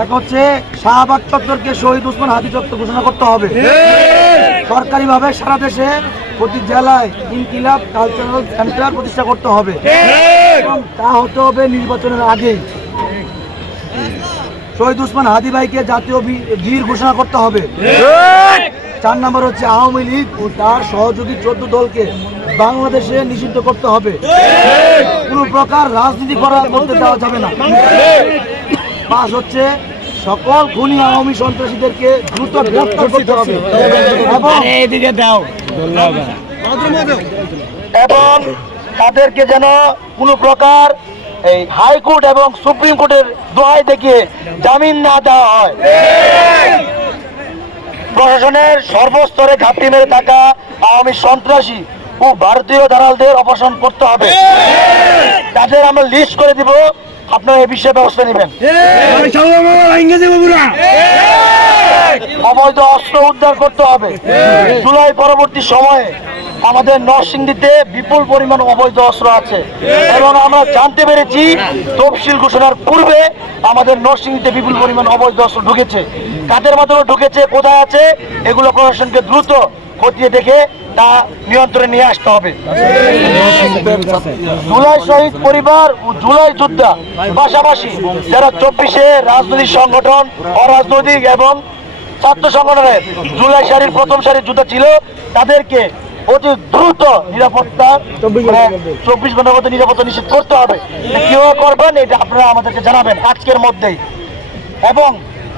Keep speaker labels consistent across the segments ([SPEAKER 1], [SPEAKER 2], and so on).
[SPEAKER 1] এক হচ্ছে শাহবাগ চত্বরকে শহীদ উসমান হাদি চত্বর ঘোষণা করতে হবে। সরকারিভাবে সারা দেশে প্রতি জেলায় ইনকিলাব কালচারাল সেন্টার প্রতিষ্ঠা করতে হবে। এবং তা হতে হবে নির্বাচনের আগেই শহীদ উসমান হাদি ভাইকে জাতীয় বীর ঘোষণা করতে হবে। চার নম্বর হচ্ছে আওয়ামী লীগ ও তার সহযোগী চোদ্দ দলকে বাংলাদেশে নিষিদ্ধ করতে হবে। কোনো প্রকার রাজনীতি করা করতে দেওয়া যাবে না। পাঁচ হচ্ছে। সকল খুনি আওয়ামী সন্ত্রাসীদেরকে দ্রুত গ্রেফতার করতে হবে। এবং
[SPEAKER 2] এদিকে দাও।
[SPEAKER 1] এবং তাদেরকে যেন কোনো প্রকার এই হাইকোর্ট এবং সুপ্রিম কোর্টের দোহাই দেখিয়ে জামিন না দেওয়া হয়। প্রশাসনের সর্বস্তরে ঘাপটি মেরে থাকা আওয়ামী সন্ত্রাসী ও ভারতীয় দালালদের অপসারণ করতে হবে। তাদের আমরা লিস্ট করে দিব। আপনারা এই বিষয়ে ব্যবস্থা নেবেন। অবৈধ অস্ত্র উদ্ধার করতে হবে। জুলাই পরবর্তী সময়ে আমাদের নরসিংদীতে বিপুল পরিমাণ অবৈধ অস্ত্র আছে। এবং আমরা জানতে পেরেছি, তফসিল ঘোষণার পূর্বে আমাদের নরসিংদীতে বিপুল পরিমাণ অবৈধ অস্ত্র ঢুকেছে। কাদের মাধ্যমে ঢুকেছে, কোথায় আছে, এগুলো প্রশাসনকে দ্রুত খতিয়ে দেখে তা নিয়ন্ত্রণে নিয়ে আসতে হবে। জুলাই শহীদ পরিবার ও জুলাই যোদ্ধা পাশাপাশি যারা চব্বিশে রাজনৈতিক সংগঠন, অরাজনৈতিক এবং ছাত্র সংগঠনের জুলাই সারির প্রথম সারির যোদ্ধা ছিল, তাদেরকে অতি দ্রুত নিরাপত্তা মানে চব্বিশ ঘণ্টার মধ্যে নিরাপত্তা নিশ্চিত করতে হবে। কীভাবে করবেন এটা আপনারা আমাদেরকে জানাবেন আজকের মধ্যেই। এবং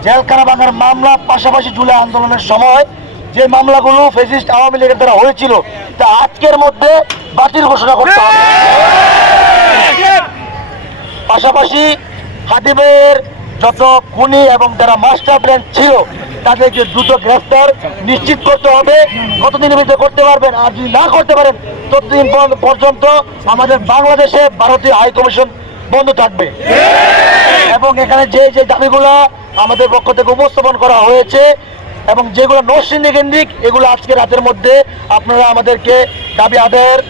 [SPEAKER 1] জেলখানা ভাঙার মামলা পাশাপাশি জুলাই আন্দোলনের সময় যে মামলাগুলো ফেসিস্ট আওয়ামী লীগের দ্বারা হয়েছিল, তা আজকের মধ্যে বাতিল ঘোষণা করতে হবে। পাশাপাশি হাদিবের যত খুনি এবং যারা মাস্টার প্ল্যান ছিল, তাদেরকে দ্রুত গ্রেফতার নিশ্চিত করতে হবে। কতদিনের ভিতরে করতে পারবেন আর যদি না করতে পারেন, ততদিন পর্যন্ত আমাদের বাংলাদেশে ভারতীয় হাই কমিশন বন্ধ থাকবে। এবং এখানে যে যে দাবিগুলো আমাদের পক্ষ থেকে উপস্থাপন করা হয়েছে এবং যেগুলো নরসিংদী কেন্দ্রিক এগুলো আজকে রাতের মধ্যে আপনারা আমাদেরকে দাবি আদায়ের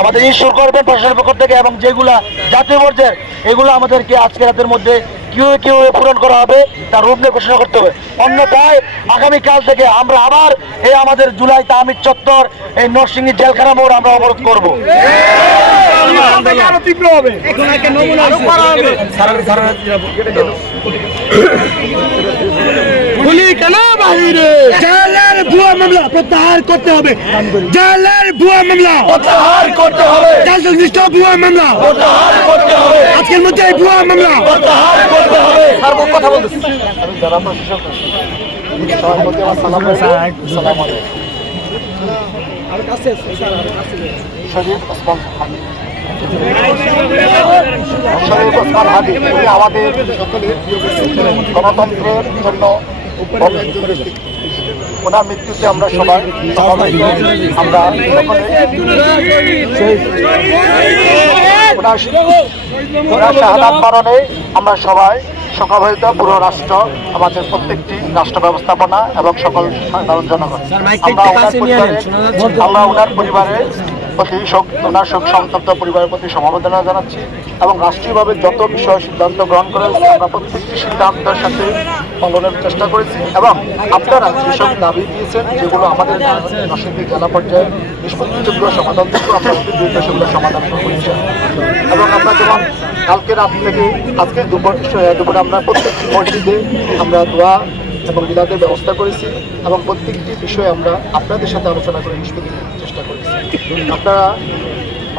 [SPEAKER 1] আমাদের ইস্যুর করবেন প্রশাসনের পক্ষ থেকে এবং যেগুলা জাতীয় পর্যায়ের এগুলো আমাদেরকে আজকে রাতের মধ্যে কীভাবে কীভাবে পূরণ করা হবে তার রূপ নিয়ে ঘোষণা করতে হবে অন্যথায় আগামীকাল থেকে আমরা আবার এই আমাদের জুলাই তাহমিদ চত্বর এই নরসিংদী জেলখানা মোড় আমরা অবরোধ করব
[SPEAKER 2] গুলি কেন বাহিরে জেলের ভুয়া মামলা প্রত্যাহার করতে হবে। জেলের ভুয়া মামলা।
[SPEAKER 1] প্রত্যাহার করতে হবে।
[SPEAKER 2] জাল সংশ্লিষ্ট ভুয়া মামলা।
[SPEAKER 1] প্রত্যাহার করতে হবে।
[SPEAKER 2] আজকের মধ্যে এই ভুয়া মামলা।
[SPEAKER 1] প্রত্যাহার করতে হবে। কথা বলতেছি ওসমান ওসমান হাদি উনি আমাদের গণতন্ত্রের জন্য ওনার মৃত্যুতে আমরা সবাই আমরা কারণে ওনার ওনার আমরা সবাই সকালহিত পুরো রাষ্ট্র আমাদের প্রত্যেকটি রাষ্ট্র ব্যবস্থাপনা এবং সকল সাধারণ জনগণ। আমরা ওনার পরিবারে আমরা ওনার পরিবারের শোক ওনার শোক, সন্তপ্ত পরিবারের প্রতি সমবেদনা জানাচ্ছি এবং রাষ্ট্রীয়ভাবে যত বিষয় সিদ্ধান্ত গ্রহণ করা হয়েছে আমরা প্রত্যেকটি সিদ্ধান্তের সাথে পালনের চেষ্টা করেছি এবং আপনারা যেসব দাবি দিয়েছেন, যেগুলো আমাদের নরসিংদী জেলা পর্যায়ে নিষ্পত্তিযোগ্য সমাধান থেকে আমরা সেগুলো সমাধান করেছি এবং আমরা যেমন কালকে রাত থেকে, আজকে দুপুর দুপুরে আমরা প্রত্যেকটি মসজিদে আমরা দোয়া এবং বিলাদের ব্যবস্থা করেছি এবং প্রত্যেকটি বিষয়ে আমরা আপনাদের সাথে আলোচনা করে নিষ্পত্তি চেষ্টা করেছি। আপনারা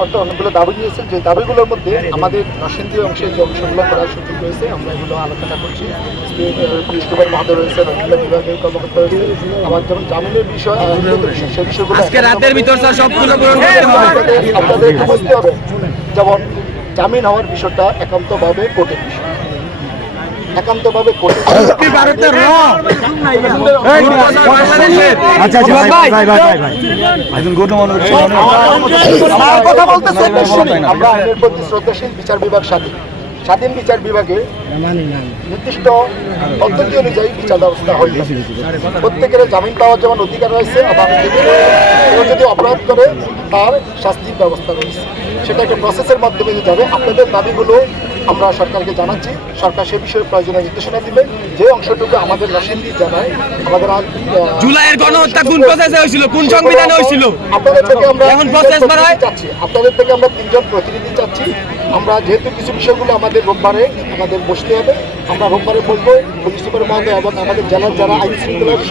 [SPEAKER 1] অর্থাৎ অনেকগুলো দাবি দিয়েছেন যে দাবিগুলোর মধ্যে আমাদের নরসিংদী অংশে যে অংশগুলো করার সুযোগ রয়েছে আমরা এগুলো আলোচনা করছি। পুলিশ বিভাগ মহাদয় রয়েছে রহিলা বিভাগের কর্মকর্তা রয়েছে। আমার যেমন জামিনের বিষয় সেই বিষয়গুলো
[SPEAKER 2] রাতের ভিতর সবগুলো
[SPEAKER 1] আপনাদের বুঝতে হবে। যেমন জামিন হওয়ার বিষয়টা একান্তভাবে কোর্টের বিষয় একান্তভাবে কথা আমরা আইনের প্রতি শ্রদ্ধাশীল বিচার বিভাগ স্বাধীন। স্বাধীন বিচার বিভাগে নির্দিষ্ট পদ্ধতি অনুযায়ী বিচার ব্যবস্থা হয়ে। প্রত্যেকের জামিন পাওয়ার যেমন অধিকার রয়েছে আবার কেউ যদি অপরাধ করে তার শাস্তির ব্যবস্থা রয়েছে। সেটা একটা প্রসেসের মাধ্যমে যাবে আপনাদের দাবিগুলো আমরা সরকারকে জানাচ্ছি সরকার সে বিষয়ে প্রয়োজনীয় নির্দেশনা দিবে। যে অংশটুকু আমাদের রাশিদি জানায় আমাদের
[SPEAKER 2] জুলাইয়ের গণহত্যা কোন প্রসেসে হয়েছিল? কোন সংবিধানে হয়েছিল?
[SPEAKER 1] আপনাদের থেকে আমরা
[SPEAKER 2] এখন process বাড়ায়?
[SPEAKER 1] চাচ্ছি। আপনাদের থেকে আমরা তিনজন প্রতিনিধি চাচ্ছি। আমরা যেহেতু কিছু বিষয়গুলো আমাদের রোববারে আমাদের বসতে হবে আমরা রোববারে বলব পুলিশ সুপার মহোদয় এবং আমাদের জেলার যারা আইন শৃঙ্খলার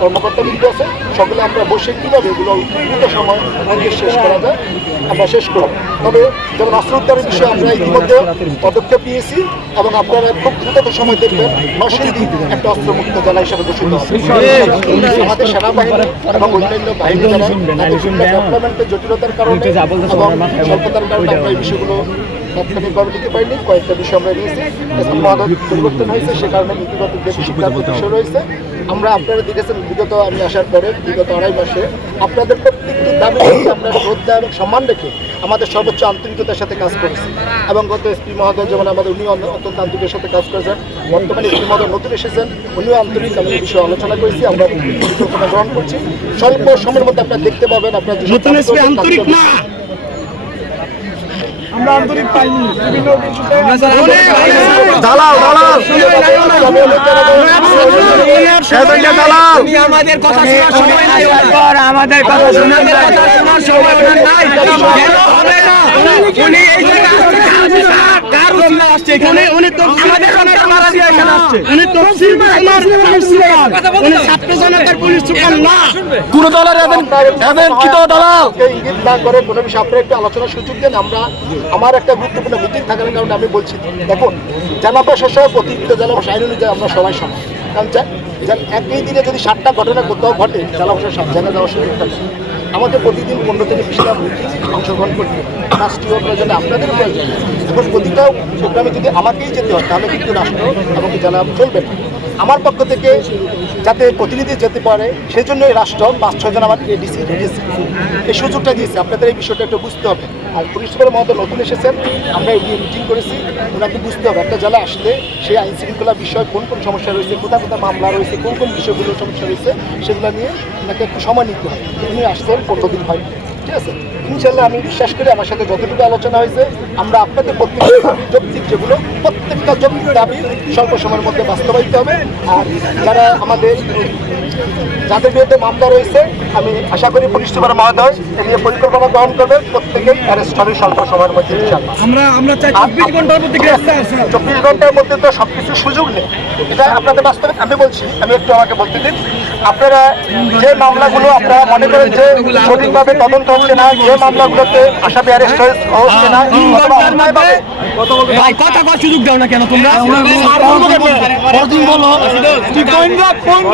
[SPEAKER 1] কর্মকর্তাবৃন্দ আছে। সকলে আমরা বসে কীভাবে এগুলো দ্রুত সময় মধ্যে শেষ করা যায় আমরা শেষ করব। তবে যেমন অস্ত্র উদ্ধারের বিষয়ে আমরা ইতিমধ্যে পদক্ষেপ নিয়েছি এবং আপনারা খুব দ্রুত সময় দেখবেন নরসিংদী একটা অস্ত্রমুক্ত জেলা হিসেবে ঘোষিত হবে। আমাদের সেনাবাহিনী এবং অন্যান্য বাহিনী যারা ডেভেলপমেন্টের জটিলতার কারণে এবং স্বল্পতার কারণে আমরা এই বিষয়গুলো তাৎক্ষণিকভাবে নিতে পারিনি কয়েকটা বিষয় আমরা নিয়েছি। পরিবর্তন হয়েছে সে কারণে নীতিগত যে সিদ্ধান্ত বিষয় রয়েছে আমরা আপনারা দেখেছেন বিগত আমি আসার পরে বিগত আড়াই মাসে আপনাদের প্রত্যেকটি দাবি আপনারা শ্রদ্ধা এবং সম্মান রেখে আমাদের সর্বোচ্চ আন্তরিকতার সাথে কাজ করেছি। এবং গত এসপি মহোদয় যেমন আমাদের উনিও অন্য- অত্যন্ত আন্তরিকের সাথে কাজ করেছেন। বর্তমানে এসপি মহোদয় নতুন এসেছেন উনিও আন্তরিক আমি এই বিষয়ে আলোচনা করেছি আমরা গ্রহণ করছি। স্বল্প সময়ের মধ্যে আপনারা দেখতে পাবেন আপনারা যেসব
[SPEAKER 2] নতুন এসপি আন্তরিক না!
[SPEAKER 3] আমরা আন্তরিক পাইনি বিভিন্ন
[SPEAKER 2] দালাল দালাল
[SPEAKER 3] দালাল
[SPEAKER 2] আমাদের কথা শোনার সময় নাই আমাদের কথা শোনার সময় নাই কেন হবে না উনি এই ছাত্র জনতার
[SPEAKER 3] কোন দলের এজেন্ট এজেন্টকৃত দালাল।
[SPEAKER 1] ইঙ্গিত না করে কোনো বিষয়ে আপনারা একটু আলোচনার সুযোগ দেন আমরা আমার একটা গুরুত্বপূর্ণ মিটিং থাকার কারণে আমি বলছি দেখুন জেলা প্রশাসক অতিরিক্ত জেলা প্রশাসন আইন অনুযায়ী আমরা সবাই সমান। কারণ যা- যা- একই দিনে যদি সাতটা ঘটনা কোথাও ঘটে জেলা প্রশাসন সব জায়গায় যাওয়ার সুযোগ থাকে আমাকে প্রতিদিন পনেরো থেকে বিশটা মিটিং অংশগ্রহণ করতে। রাষ্ট্রীয় প্রয়োজনে আপনাদের প্রয়োজন। এখন প্রতিটা প্রোগ্রামে যদি আমাকেই যেতে হয় তাহলে কিন্তু রাষ্ট্র এবং জেলা চলবে না। আমার পক্ষ থেকে যাতে প্রতিনিধি যেতে পারে সেই জন্য এই রাষ্ট্র পাঁচ ছজন আমার এডিসি রেডিসি এই সুযোগটা দিয়েছে। আপনাদের এই বিষয়টা একটু বুঝতে হবে। আর পুলিশ সুপার মহোদয় নতুন এসেছেন। আমরা এই নিয়ে মিটিং করেছি। ওনাকে বুঝতে হবে। একটা জেলা আসলে সেই আইন শৃঙ্খলা বিষয় কোন কোন সমস্যা রয়েছে, কোথায় কোথায় মামলা রয়েছে, কোন কোন বিষয়গুলো সমস্যা রয়েছে, সেগুলো নিয়ে ওনাকে একটু সময় নিতে হয় উনি আসতে পনেরো দিন হয় ঠিক আছে? ইনশাল্লাহ আমি বিশ্বাস করি আমার সাথে যতটুকু আলোচনা হয়েছে আমরা আপনাদের প্রত্যেকটা দাবি যৌক্তিক যেগুলো প্রত্যেকটা যৌক্তিক দাবি স্বল্প সময়ের মধ্যে বাস্তবায়িত হবে। আর যারা আমাদের যাদের বিরুদ্ধে মামলা রয়েছে আমি আশা করি পুলিশ সুপার মহোদয় এ নিয়ে পরিকল্পনা গ্রহণ করবে। প্রত্যেকেই অ্যারেস্ট হবে স্বল্প সময়ের মধ্যে
[SPEAKER 2] আমরা আমরা চাই চব্বিশ ঘণ্টার মধ্যে
[SPEAKER 1] চব্বিশ ঘণ্টার মধ্যে তো সব কিছু সুযোগ নেই। এটা আপনাদের বাস্তবে আমি বলছি আমি একটু আমাকে বলতে দিন। আপনারা যে মামলাগুলো আপনারা মনে করেন যে সঠিকভাবে তদন্ত হচ্ছে না যে মামলাগুলোতে আসামি অ্যারেস্ট হচ্ছে না
[SPEAKER 2] তিন
[SPEAKER 1] অথবা অন্যায়ভাবে
[SPEAKER 2] ভাই কথা কর সুযোগ দাও না কেন তোমরা?
[SPEAKER 3] বলো। তুই কোন কোন